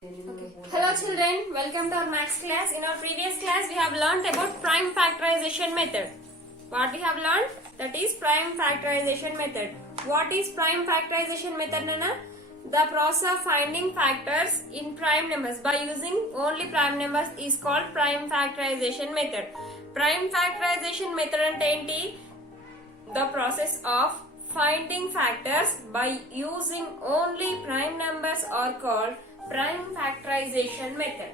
Okay. Hello children, welcome to our maths class. In our previous class we have learnt about prime factorization method. What we have learnt? That is prime factorization method. What is prime factorization method, Nana? The process of finding factors in prime numbers by using only prime numbers is called prime factorization method. Prime factorization method అంటే ఏంటి? The process of finding factors by using only prime numbers are called prime factorization method.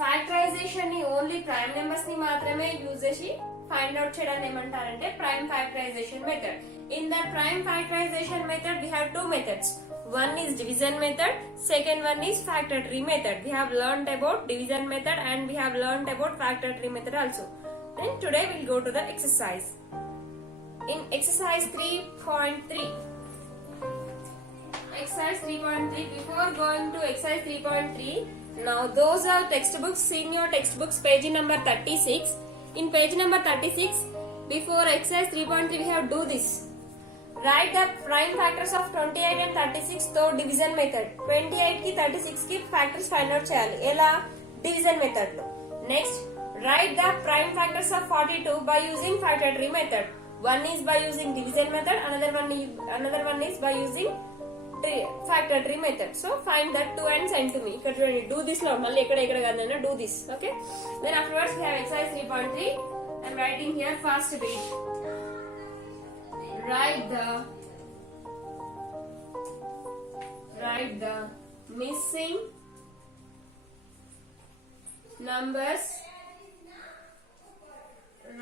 Factorization ని only prime numbers ని మాత్రమే use చేసి find out చేయడాన్ని ఏమంటారంటే prime factorization method. In that prime factorization method we have two methods. One is division method, second one is factor tree method. We have learnt about division method and we have learnt about factor tree method also. Then today we'll go to the exercise. In exercise 3.3, exercise 3.3, before going to exercise 3.3, now those are textbooks, senior textbooks, page number 36. In page number 36, before exercise 3.3 we have do this. Write the prime factors of 28 and 36 through division method. 28 ki 36 ki factors find out cheyali ela division method lo. Next, write the prime factors of 42 by using factor tree method. One is by using division method, another one is by using factor tree method. So find that two and send to me. Do this now. Do this. Okay. Then afterwards we have exercise 3.3. I'm writing here fast beat. Write the missing numbers.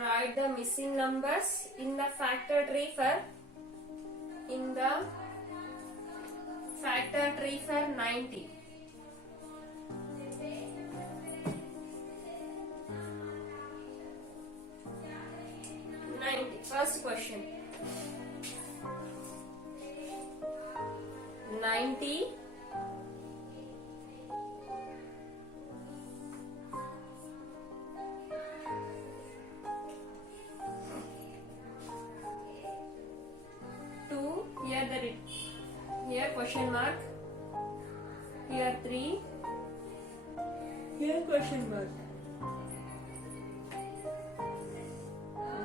Write the missing numbers in the factor tree for 90. First question. 90 2, here question mark, here 3, here question mark.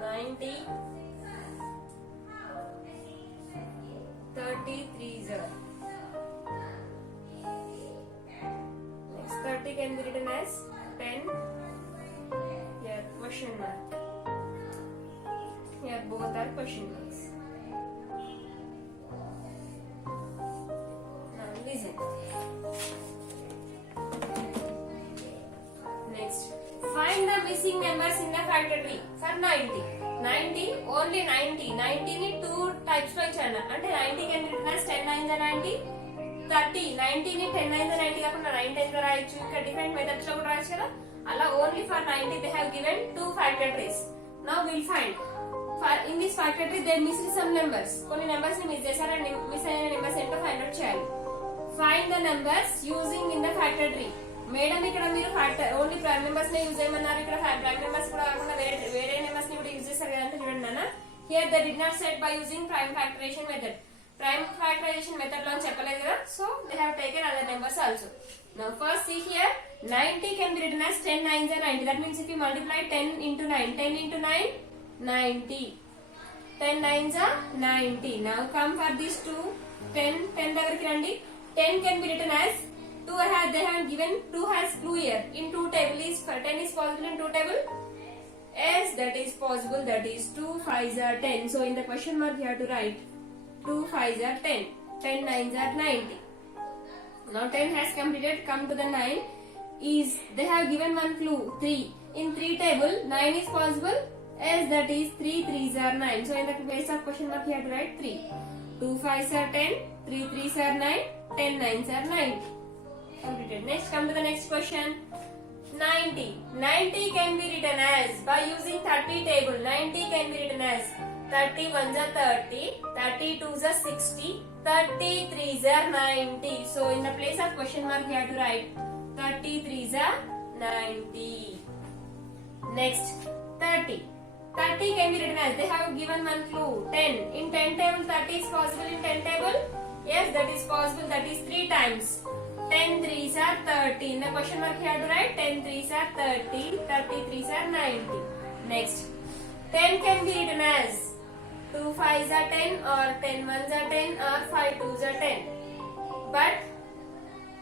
90 33 0. Next 30 can be written as 10, here question mark, here both are question marks. Now listen. Next, find the missing numbers in the factor tree for 90. 90, only 90. 90 ni two types లో ఇచ్చాను. అంటే 90 can be written as 10 9s are 90, 30. 90 ని 10 9s are 90 కాకుండా 9 10s గా రాయొచ్చు. ఇంకా different methods లో కూడా రాయొచ్చు కదా. అలా only for 90 they have given two factor trees. Now we'll find. In this factor tree they missed some numbers. కొన్ని numbers ని మిస్ చేశారు. మిస్ అయిన numbers ఏంటో ఫైండ్ అవుట్ చేయాలి. Find the numbers using in the factor tree. Madam ఇక్కడ మీరు factor only prime numbers నే use చేయమన్నారు. ఇక్కడ ప్రైమ్ నెంబర్స్ కూడా కాకుండా వేరే నెంబర్స్ ని కూడా యూజ్ చేస్తారు కదా అంటే చూడండి నాన్న. Here they did not set by using prime factorization method. Prime factorization method లో చెప్పలేదు కదా. So they have taken other numbers also. Now first see here 90 can be written as 10 9s are 90. That means if you multiply 10 into 9, 10 into 9 90. 10 9s are 90. Now come for these two. 10 దగ్గరికి రండి. 10 can be written as 2 they have given 2 has clue here. In 2 table is 10 is possible in 2 table? Yes, that is possible. That is 2 5s are 10. So in the question mark you have to write 2 5s are 10. 10 9s are 90. Now 10 has completed. Come to the 9. Is they have given one clue 3. In 3 table 9 is possible? Yes, that is 3 3s are 9. So in the place of question mark you have to write 3. 2 5s are 10. 3 3s are 9. 10 9s are 90. Completed. Next, come to the next question. 90. 90 can be written as by using 30 table. 90 can be written as 31s are 30, 32s are 60, 33s are 90. So in the place of question mark you have to write 33s are 90. Next, 30. 30 can be written as they have given one clue 10. In 10 table 30 is possible in 10 table? Yes, that is possible. That is 3 times. 10 3s are 30. In the question mark you have to write 10 3s are 30, 30 3s are 90. Next, 10 can be written as 2 5s are 10 or 10 1s are 10 or 5 2s are 10. But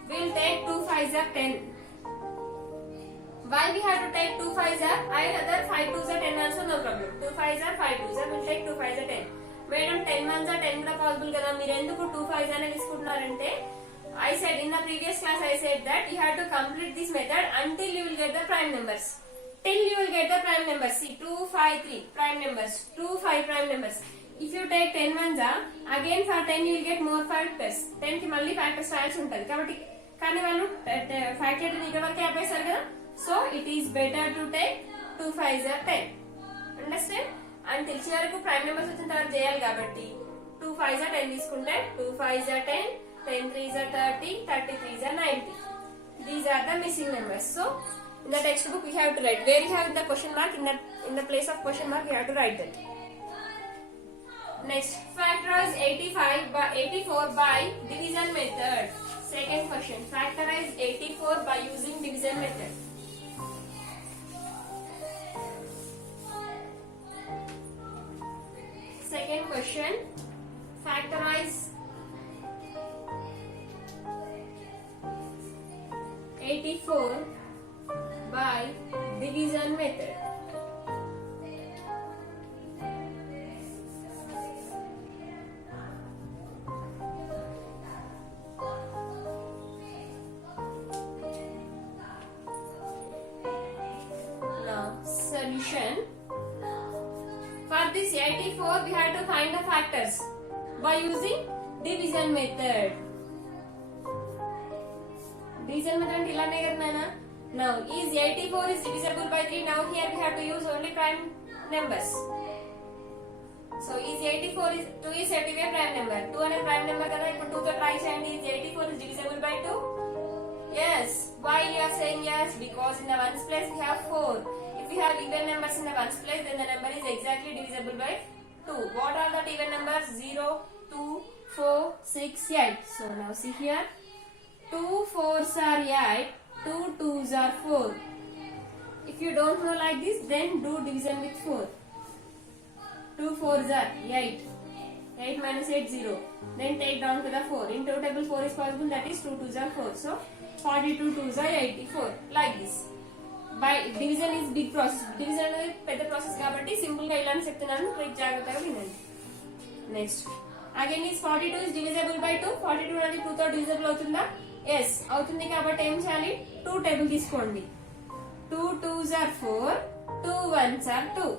we'll take 2 5s are 10. Why we have to take 2 5s are? Either 5 2s are 10 also no problem. 2 5s are 5 2s are, we'll take 2 5s are 10. Madam 10 1s are 10 కూడా possible కదా, మీరు ఎందుకు 2 5s అనే తీసుకుంటున్నారంటే I said in the previous class I said that you have to complete this method until you will get the prime numbers. Till you will get the prime numbers. See 2 5 3 prime numbers, 2 5 prime numbers. If you take 10 1s again for 10 you will get more factors. 10 కి మళ్ళీ factors రాయాల్సి ఉంటది కాబట్టి కానీ వాళ్ళు factory ఇక్కడ వరకే ఆపేశారు కదా. So it is better to take 2 5s are 10. Understand? And తెలిసిన వరకు ప్రైమ్ నెంబర్స్ వచ్చిన తర్వాత చేయాలి కాబట్టి 2 5s are 10 తీసుకుంటే 2 5s are 10, 10 3s are 30, 30 3s are 90. These are the missing numbers. So in the textbook we have to write where you have the question mark, in the place of question mark you have to write that. Next, factorize 84 by division method. Second question, factorize 84 by using division method. Second question, factorize 84 by division method. Now, solution. For this 84, we have to find the factors by using division method. Division method అంటే ఇలానే కదా నాన్న. Now, is 84 is divisible by 3? Now here we have to use only prime numbers. So, is 84 is 2 is said to be a prime number. 2 అనే prime number కదా. ఇప్పుడు 2 తో try చేయండి. Is 84 is divisible by 2? Yes. Why you are saying yes? Because in the ones place we have 4. If we have even numbers in the ones place, then the number is exactly divisible by 2. What are the even numbers? 0, 2, 4, 6, 8. So now see here, 2 4s are 8, 2 2s are 4. If you don't know like this, then do division with 4. 2 4s are 8. 8 minus 8 0. Then take down to the 4. In two table 4 is possible, that is 2 2s are 4. So 42 2s are 84. Like this. By division is big process. Division అనేది పెద్ద process కాబట్టి simple గా ఇలానే చెప్తున్నాను, please జాగ్రత్తగా వినండి. Next, again is 42 is divisible by 2. 42 అనేది 2 తో డివిజిబుల్ అవుతుందా? yes అవుతుంది కాబట్టి ఏం చేయాలి? 2 టేబుల్ తీసుకోండి. 2 2s are 4, 2 1s are 2.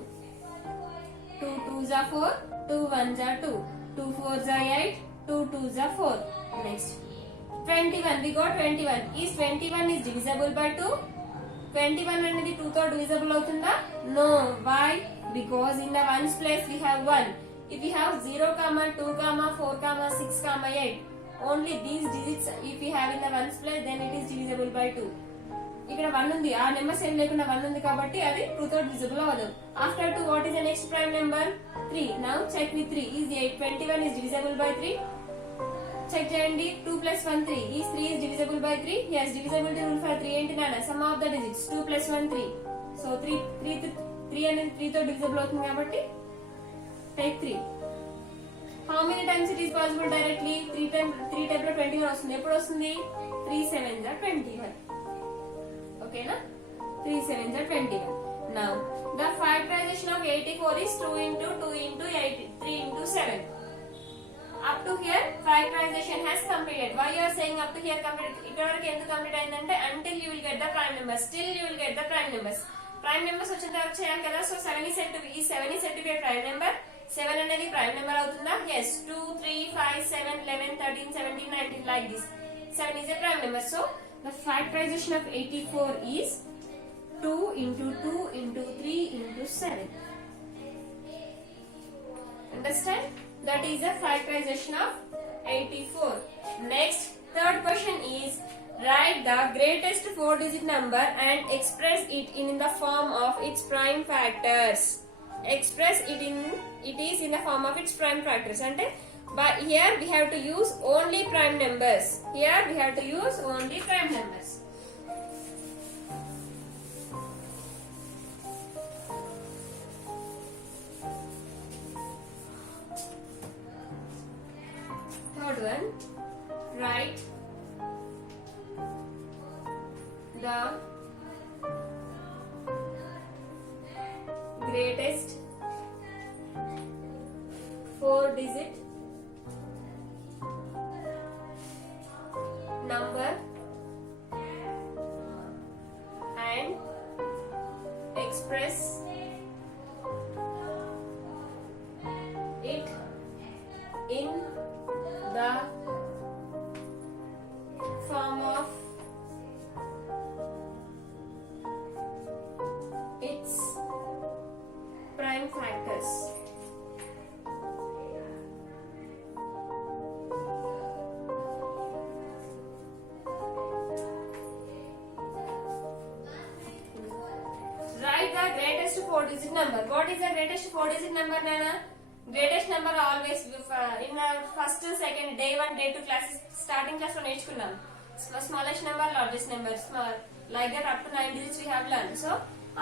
2 2s are 4, 2 1s are 2. 2 4s are 8, 2 2s are 4. Next, 21, we got 21. Is 21 is divisible by 2? 21 అనేది 2 తో డివిజిబుల్ అవుతుందా? No. Why? Because in the ones place we have 1. If we have 0, 2, 4, 6, 8, only these digits if we have in the ones place, then it is divisible by 2. ఇక్కడ 1 ఉంది, ఆ numbers ఏం లేకుండా 1 ఉంది కాబట్టి అది 2 తో డివిజిబుల్ అవ్వదు. After 2, what is the next prime number? 3. Now check with 3. Is 21 is divisible by 3? Check చేయండి. 2 plus 1 3. Is 3 is divisible by 3? Yes, divisibility rule for 3 ఏంటి నాన్న? Sum of the digits. 2 plus 1 3. So 3 అనేది 3 తో divisible అవుతుంది కాబట్టి take 3. How many times it is possible directly? 3 type లో 21 వస్తుంది. ఎప్పుడు వస్తుంది? 3 7s are 21. ఓకేనా? 3 7s are 21. Now the factorization of 84 is 2 into 2 into 8, 3 into 7. Up to here factorization has completed. Why you are saying up to here completed? ఇక్కడ వరకు ఎందుకు complete అయిందంటే until you will get the prime numbers, still you will get the prime numbers. Prime numbers వచ్చిన తర్వాత చేయాలి కదా. So 7 is said to be, 7 is said to be a prime number. 7 అనేది prime number అవుతుందా? Yes. 2 3 5 7 11 13 17 19 like this. 7 is a prime number. So the factorization of 84 is 2 into 2 into 3 into 7. Understand? That is the factorization of 84. Next, third question is write the greatest 4-digit number and express it in the form of its prime factors. Express it is in the form of its prime factors. అంటే But here we have to use only prime numbers. Here we have to use only prime numbers. Third one, write the greatest 4-digit number and express it in the form of its prime factors. Write the greatest 4-digit number. What is the greatest 4-digit number, Nana? Greatest number always in our first, second, day 1, day 2 classes, starting class lo నేర్చుకున్నాం. Smallest number, largest number, small, like that up to 9 digits we have learned. So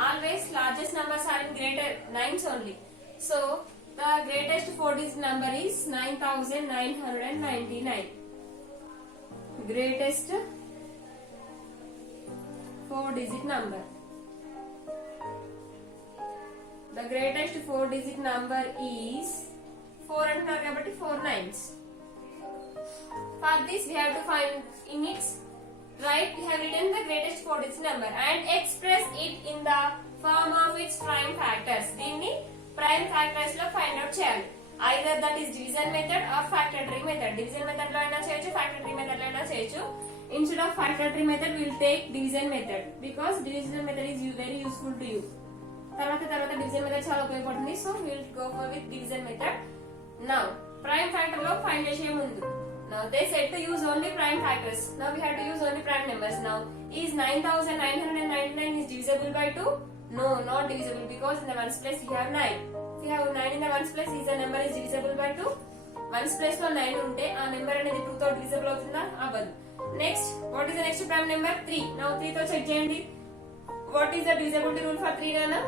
always largest numbers are in greater 9s only. So the greatest 4-digit number is 9999. Greatest 4-digit number. The greatest 4-digit number is 4 అంటున్నారు కాబట్టి 4 9s. For this we have to find in its right, we have written the greatest 4-digit number and express it in the form of its prime factors. దీన్ని prime factors లో find out చేయాలి. Either that is division method or factor-tree method. Division method లో అయినా చేయొచ్చు, factor-tree method లో అయినా చేయొచ్చు. Instead of factor-tree method we will take division method because division method is very useful to you. తర్వాత division method చాలా ఉపయోగపడుతుంది. So we will go for with division method. Now prime factor లో find చేసే ముందు, now they said to use only prime factors. Now we have to use only prime numbers. Now is 9999 is divisible by 2? No, not divisible because in the ones place we have 9. If we have 9 in the ones place, is the number is divisible by 2? Ones place లో 9 ఉంటే ఆ number అనేది 2 తో divisible అవుతుందా? అవ్వదు. Next, what is the next prime number? 3. Now 3 తో check చేయండి. What is the divisibility rule for 3, Nana?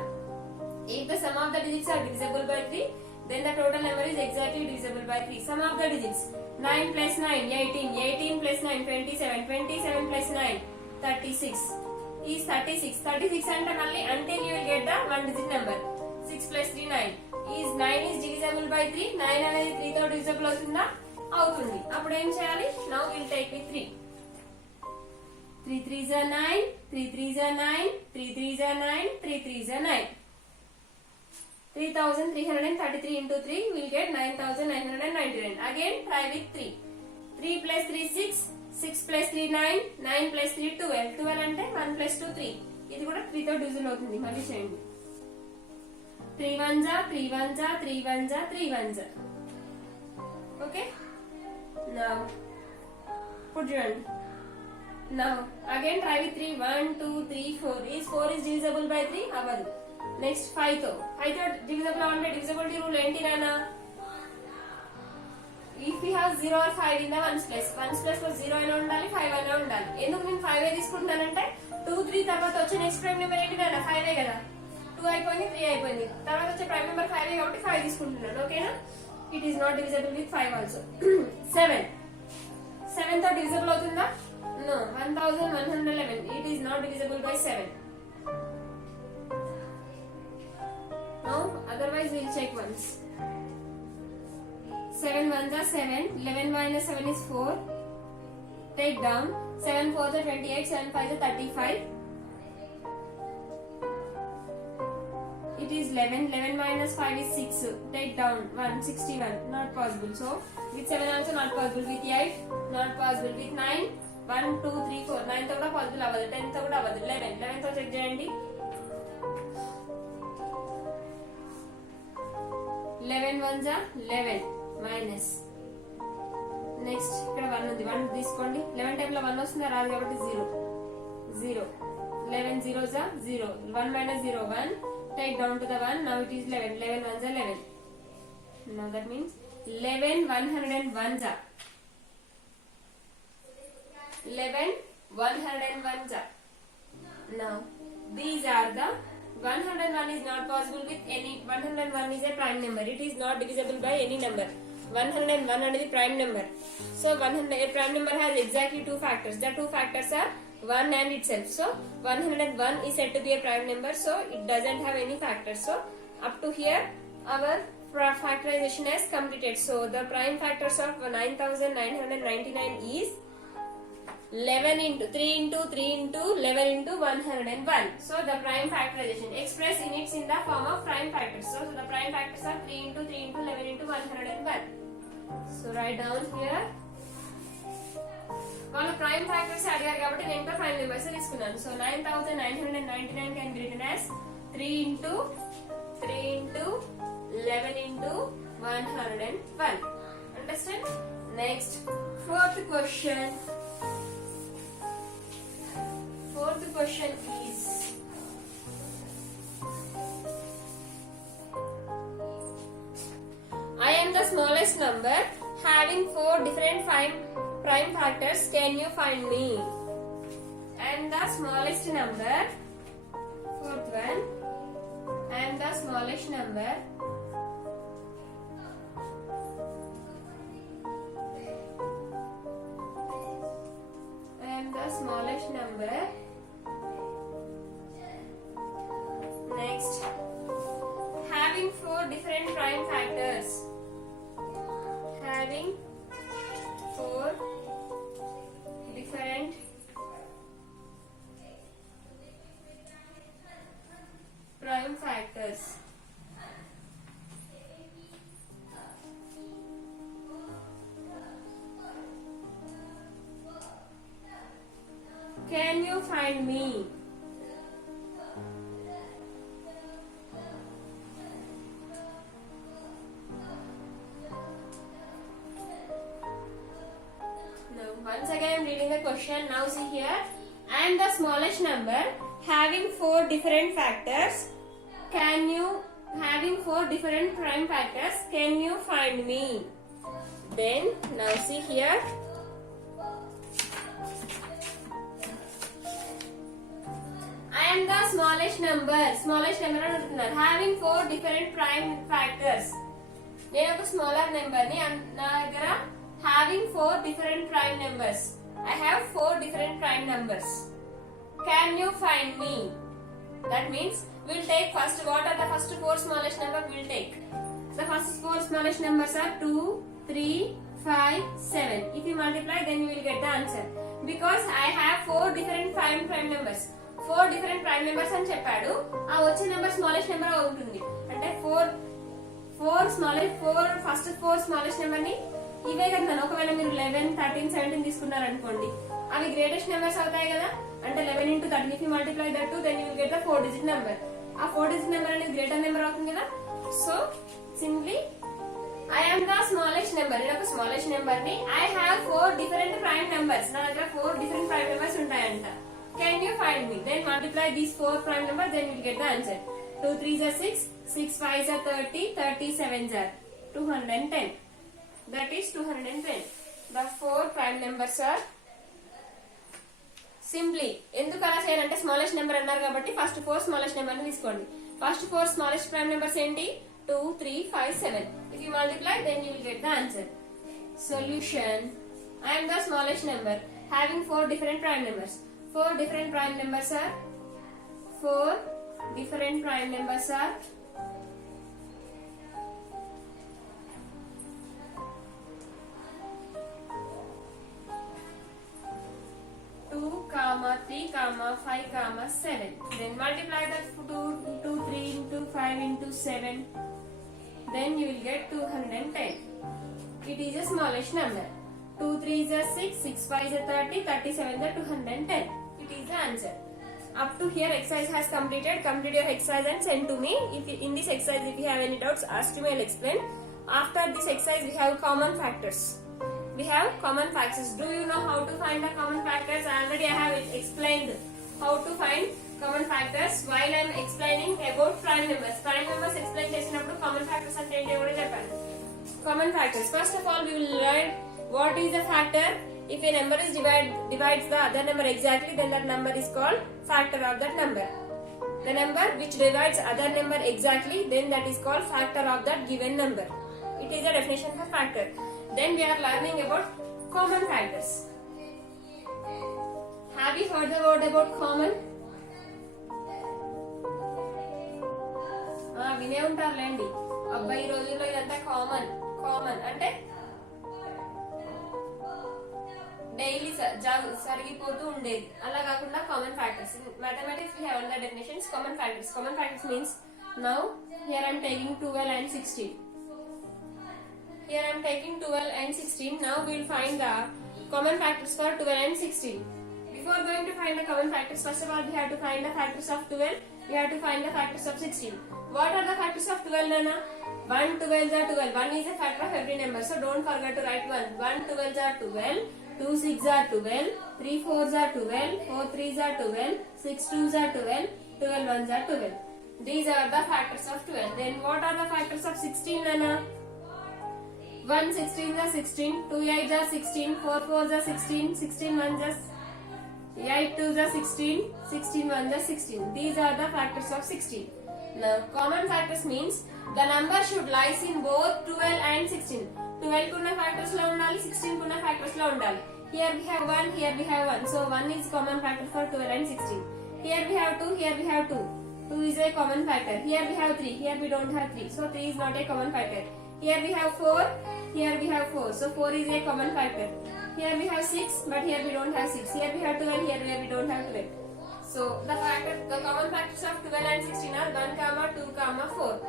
If the sum of the digits are divisible by 3, then the total number is exactly divisible by 3. Sum of the digits, 9 plus 9, 18, 18 plus 9, 27, 27 plus 9, 36. Is 36. 36 అంటే మళ్ళీ until you will get the 1-digit number. 6 plus 3, 9. Is 9 is divisible by 3. 9 అనేది 3 తో divisible అవుతుందా? అవుతుంది. అప్పుడు ఏం చేయాలి? Now we will take with 3. 3 3s are 9, 3 3s are 9, 3 3s are 9, 3 3s are 9. 3333 into 3 will get 9999. Again try with 3. 3 plus 3 6, 6 plus 3 9, 9 plus 3 12. 12 అంటే 1 plus 2 3. ఇది కూడా 3 తో డివిజన్ అవుతుంది. మళ్ళీ చేయండి. 3 1s are 3 1s are 3 1s are 3 1s are. Okay? Now put చూడండి. Now again try with 3. 1 2 3 4. Is 4 is divisible by 3? అవ్వదు. Next 5 తో divisible అంటే divisibility rule ఏంటి నాన్న? If we have 0 or 5 in the ones place, ones place లో 0 అయినా ఉండాలి, 5 అయినా ఉండాలి. ఎందుకు నేను 5 తీసుకుంటున్నానంటే 2 3 తర్వాత వచ్చే నెక్స్ట్ ప్రైమ్ నెంబర్ ఏంటి నాన్న? 5 కదా. 2 అయిపోయింది, 3 అయిపోయింది. తర్వాత వచ్చే ప్రైమ్ నెంబర్ 5 కాబట్టి 5 తీసుకుంటున్నాను. ఓకేనా? It is not divisible with 5 also. 7 తో divisible అవుతుందా? No. 1111. It is not divisible by 7. No, otherwise we will check once. 7 1s are 7. 11 minus 7 is 4. Take down. 7 4s are 28. 7 5s are 35. It is 11. 11 minus 5 is 6. Take down 1. 61. Not possible. So with 7 also not possible. With 8 not possible. With 9 1 2 3 4. 9 తో కూడా possible అవ్వదు. 10 తో కూడా అవ్వదు. 11 తో check చేయండి. 11 1s are 11 minus. Next ఇక్కడ 1 ఉంది. 1 తీసుకోండి. 11 టైంలో 1 వస్తుందా? రాదు కాబట్టి 0 0. 11 zeros are 0. 1 minus 0 1. Take down to the 1. Now it is 11. 11 1s are 11. Now that means 11 101 जा 11 101 जा. Now these are the 101 is not possible with any. 101 is a prime number. It is not divisible by any number. 101 అనేది prime number. So a prime number has exactly two factors. The two factors are 1 and itself. So 101 is said to be a prime number. So it doesn't have any factors. So up to here our factorization is completed. So the prime factors of 9999 is 11 into 3 into 3 into 11 into 101. So the prime factorization expressed in its in the form of prime factors. So the prime factors are 3 into 3 into 11 into 101. So write down here. వాళ్ళు prime factors అడిగారు కాబట్టి నేను ఇంకా prime numbers తీసుకున్నాను. So 9999 can be written as 3 into 3 into 11 into 101. Understand? Next, fourth question. Fourth question is I am the smallest number having 4 different prime factors. Can you find me? I am the smallest number. Fourth one. I am the smallest number. I am the smallest number. Next, having 4 different prime factors. Having 4 different prime factors. Can you find me? Once again I am reading the question. Now see here. I am the smallest number having 4 different factors. Having 4 different prime factors. Can you find me? Then now see here. I am the smallest number. Smallest number అంటున్నారు. Having 4 different prime factors. నేను ఒక smaller number ని నా దగ్గర having 4 different prime numbers. I have 4 different prime numbers. Can you find me? That means we'll take first. What are the first 4 smallest number we'll take? The first 4 smallest numbers are 2, 3, 5, 7. If you multiply, then you will get the answer. Because I have 4 different prime numbers. 4 different prime numbers అని చెప్పాడు. ఆ వచ్చే number smallest number ఉంటుంది. అంటే 4 first 4 smallest number ని ఇవే కదా. ఒకవేళ మీరు 11, 13, 17 తీసుకున్నారనుకోండి, అవి గ్రేటెస్ట్ నెంబర్స్ అవుతాయి కదా. అంటే 11 into 13 if you multiply that too, then you will get the 4 digit number. ఆ 4 digit number అనేది గ్రేటర్ నెంబర్ అవుతుంది కదా. So simply I am the smallest number. నేను ఒక స్మాలెస్ట్ నెంబర్ ని. I have 4 different prime numbers. నా దగ్గర 4 different prime numbers ఉంటాయంట. Can you find me? Then multiply these 4 prime numbers, then you will get the answer. 2 3s are 6, 6 5s are 30, 37s are 210. That is 210. The 4 prime numbers are simply. ఎందుకు అలా చేయాలంటే smallest number అన్నారు కాబట్టి first 4 smallest number ని తీసుకోండి. First 4 smallest prime numbers ఏంటి? 2, 3, 5, 7. If you multiply, then you will get the answer. Solution. I am the smallest number having 4 different prime numbers. 4 different prime numbers are 4 different prime numbers are 2, 3, 5, 7. Then multiply that 2, 3 into 5 into 7. Then you will get 210. It is a smallest number. 2 3s are 6, 6 5s are 30, 37s are 210. It is the answer. Up to here exercise has completed. Complete your exercise and send to me. In this exercise if you have any doubts, ask me, I'll explain. After this exercise we have common factors. We have common factors. Do you know how to find the common factors? Already I have explained how to find common factors while I am explaining about prime numbers. Prime numbers explain చేసినప్పుడు common factors అంటే ఏంటో కూడా చెప్పాను. common factors. First of all, we will learn what is a factor. If a number is divides the other number exactly, then that number is called factor of that number. The number which divides other number exactly, then that is called factor of that given number. It is a definition for factor. Then we are learning about common factors. Have you heard the word about common? వినే ఉంటారులేండి. అబ్బాయి ఈ రోజుల్లో ఇదంతా common అంటే daily సరిగిపోతూ ఉండేది. అలా కాకుండా common factors. Mathematics we have the definitions. Common factors means now here I am taking 12 and 16. Here I am taking 12 and 16. Now we will find the common factors for 12 and 16. Before going to find the common factors, first of all we have to find the factors of 12. We have to find the factors of 16. What are the factors of 12, Nana? 1 12s are 12. 1 is a factor of every number, so don't forget to write 1. 1 12s are 12. 2 6 are 12. 3 4s are 12. 4 3s are 12. 6 2s are 12. 12 1s are 12. These are the factors of 12. Then what are the factors of 16, Nana? 1 16 are 16, 2 8 are 16, 4 4 are 16, 16 1 are 8 2 are 16, 16 1 are 16. These are the factors of 16. Now common factors means the number should lies in both 12 and 16. 12 kuna factors lo undali, 16 kuna factors lo undali. Here we have 1, here we have 1. So 1 is common factor for 12 and 16. Here we have 2, here we have 2. 2 is a common factor. Here we have 3, here we don't have 3. So 3 is not a common factor. Here we have 4, here we have 4. So 4 is a common factor. Here we have 6, but here we don't have 6. Here we have 12, here we don't have 12. So the common factors of 12 and 16 are 1, 2, 4.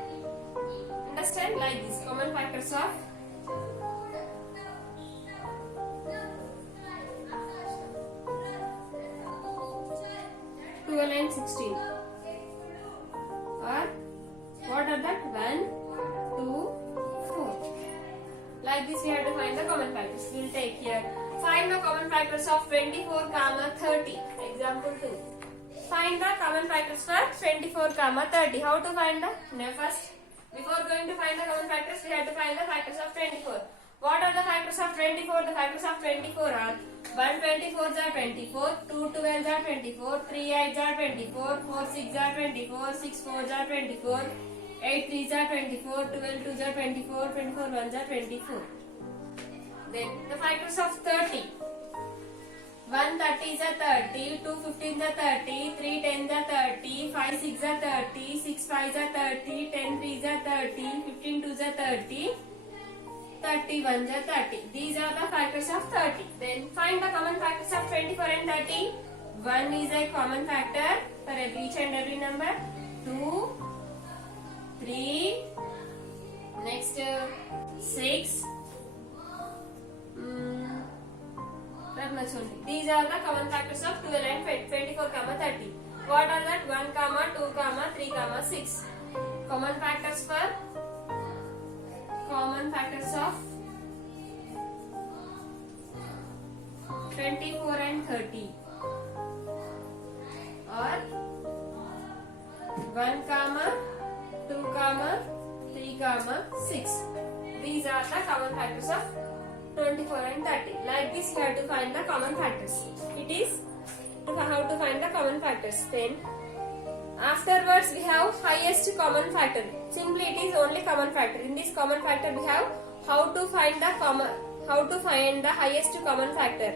Understand? Like this. Common factors of 12 and 16 are what are that? 1, 2, 4. Like this we have to find the common factors. We will take here. Find the common factors of 24, 30. Example 2. Find the common factors for 24, 30. How to find the? Now first, before going to find the common factors, we have to find the factors of 24. What are the factors of 24? The factors of 24 are 1 24s are 24, 2 12s are 24, 3 8s are 24, 4 6 are 24, 6 4s are 24, 8 3s are 24, 12 2s are 24, 24 1s are 24. Then the factors of 30. 1 30s are 30, 2 15s are 30, 3 10s are 30, 5 6 are 30, 6 5s are 30, 10 3s are 30, 15 2s are 30, 30 1s are 30. These are the factors of 30. Then find the common factors of 24 and 30. 1 is a common factor for each and every number. 2, 3, next 6. That much only. These are the common factors of 12 and 24, 30. What are that? 1, 2, 3, 6. Common factors of 24 and 30 or 1, 2, 3, 6. These are the common factors of 24 and 30. Like this you have to find the common factors. It is how to find the common factors. Then afterwards we have highest common factor. Simply it is only common factor. In this common factor we have how to find the highest common factor.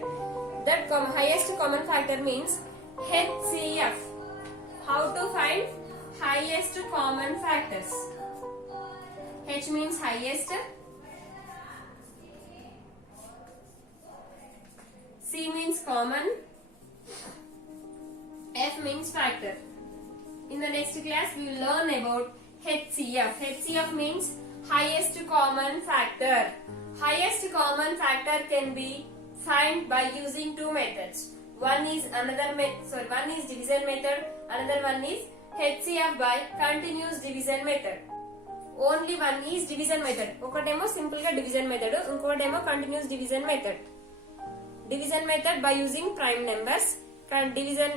That highest common factor means HCF. How to find highest common factors? H means highest, C means common, F means factor. In the next class we will learn about HCF. HCF means highest common factor. Highest common factor can be find by using two methods. One is division method, another one is HCF by continuous division method. Only one is division method. ఒకటేమో simple గా division method, ఇంకోటేమో continuous division method. Division method by using prime numbers. Division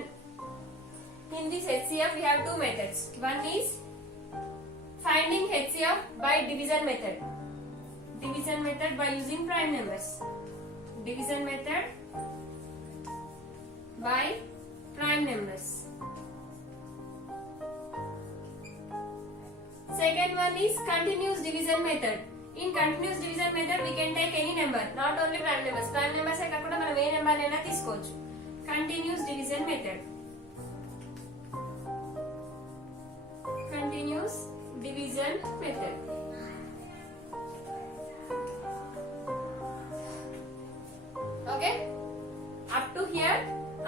in this HCF we have two methods. One is finding HCF by division method. division method by using prime numbers. Division method by prime numbers. Second one is continuous division method. In continuous division method we can take any number, not only prime numbers. Prime numbers ఏ కాకుండా మనం ఏ number అయినా తీసుకోవచ్చు. Continuous division method. Continuous division method. Okay? Up to here,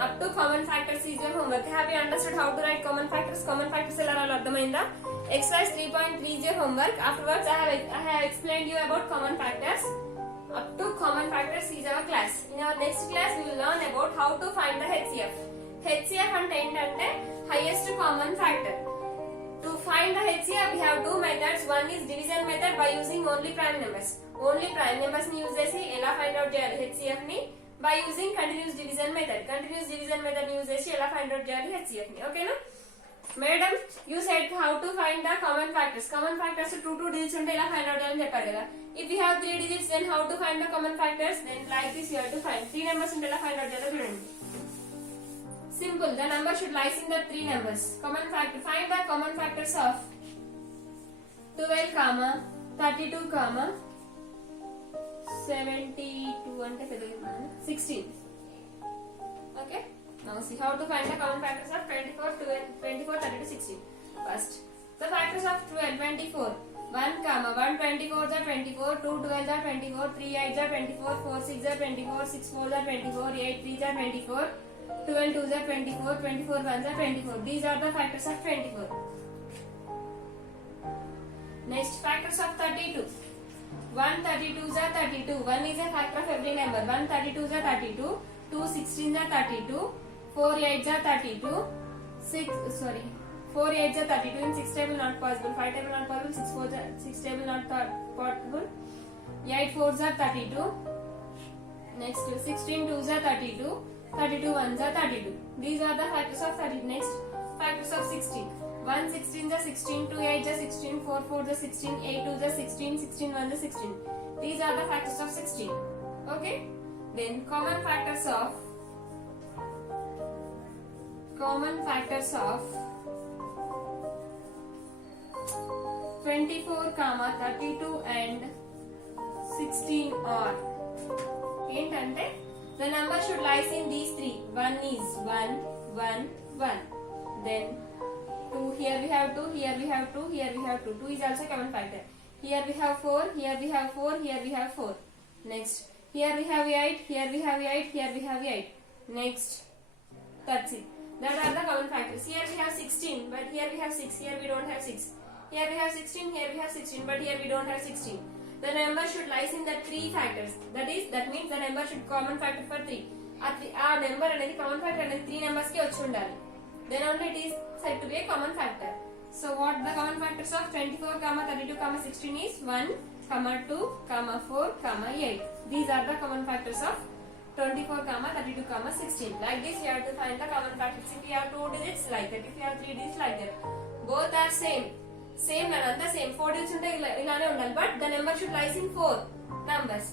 up to common factors is your homework. Have you understood how to write common factors? Common factors ఎలా రాయాలో అర్థమైందా? Exercise 3.3 is your homework. Afterwards, I have explained you about common factors. Up to common factors is our class. In our next class, we will learn about how to find the HCF. HCF అంటే ఏంటంటే highest common factor. To find the HCF, we have two methods. One is division method by using only prime numbers. Only prime numbers ని use చేసి ఎలా find out చేయాలి HCF ని by using continuous division method. Continuous division method ని use చేసి ఎలా find out చేయాలి HCF ని. ఓకేనా? Madam, you said how to find the common factors. Common factors 2 digits ఉంటే ఎలా ఫైండ్ అవుట్ చేయాలని చెప్పారు కదా. If you have 3 digits, then how to find the common factors? Then like this you have to find. 3 numbers ఉంటే ఎలా find out చేయాలో చూడండి. Simple. The number should lies in the 3 numbers. Common factor. Find the common factors of 12, 32, 72 అంటే పెద్దగా 16. Okay? Now see how to find the common factors of 24, 32, 16. First, the factors of 12, 24. 1, 1 24 are 24, 2 12 are 24, 3 8 are 24, 4 6 are 24, 6 4 are 24, 8 3 are 24, 12 2 are 24, 24 1 are 24. These are the factors of 24. Next, factors of 32. 1 32 are 32. 1 is a factor of every number. 1 32 are 32, 2 16 are 32, 4 8 are 32, 4 8 are 32. In 6 table not possible, 5 table not possible, 6 table not possible, 8 4s are 32. Next, 16 2s are 32, 32 1s are 32. These are the factors of 30. Next, factors of 16. 1 16 are 16, 2 8 are 16, 4 4 are 16, 8 2 are 16, 16 1 are 16. These are the factors of 16. Okay? Then common factors of 24, 32 and 16 are ఏంటంటే the number should lies in these three. One is 1 1 1. Then 2, here we have 2, here we have 2, here we have 2. 2 is also common factor. Here we have 4, here we have 4, here we have 4. Next, here we have 8, here we have 8, here we have 8. Next, that's it. That are the common factors. Here we have 16, but here we have 6, here we don't have 6. Here we have 16, here we have 16, but here we don't have 16. The number should lies in the 3 factors. That means the number should common factor for 3. ఆ number అనేది common factor అనేది 3 numbers కి వచ్చి ఉండాలి. Then only it is said to be a common factor. So what the common factors of 24, 32, 16 is 1, 2, 4, 8. These are the common factors of 24, 32, 16. Like this you have to find the common factors. If you have 2 digits like that, if you have 3 digits like that. Both are same and another same. 4 digits ఉంటే ఇలానే ఉండాలి. But the number should lies in 4 numbers.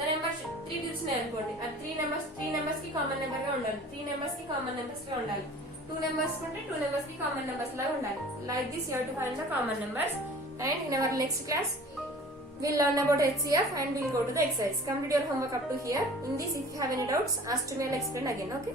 The number 3 digits ఉన్నాయి అనుకోండి. అది 3 numbers కి common number గా ఉండాలి. 3 numbers కి కామన్ నెంబర్స్ గా ఉండాలి. 2 numbers ఉంటే 2 numbers కి కామన్ నెంబర్స్ లాగా ఉండాలి. Like this you have to find the common numbers. And in our next class we'll learn about HCF and we'll go to the exercise. Complete your homework up to here. In this, if you have any doubts, ask me, I'll explain again. Okay?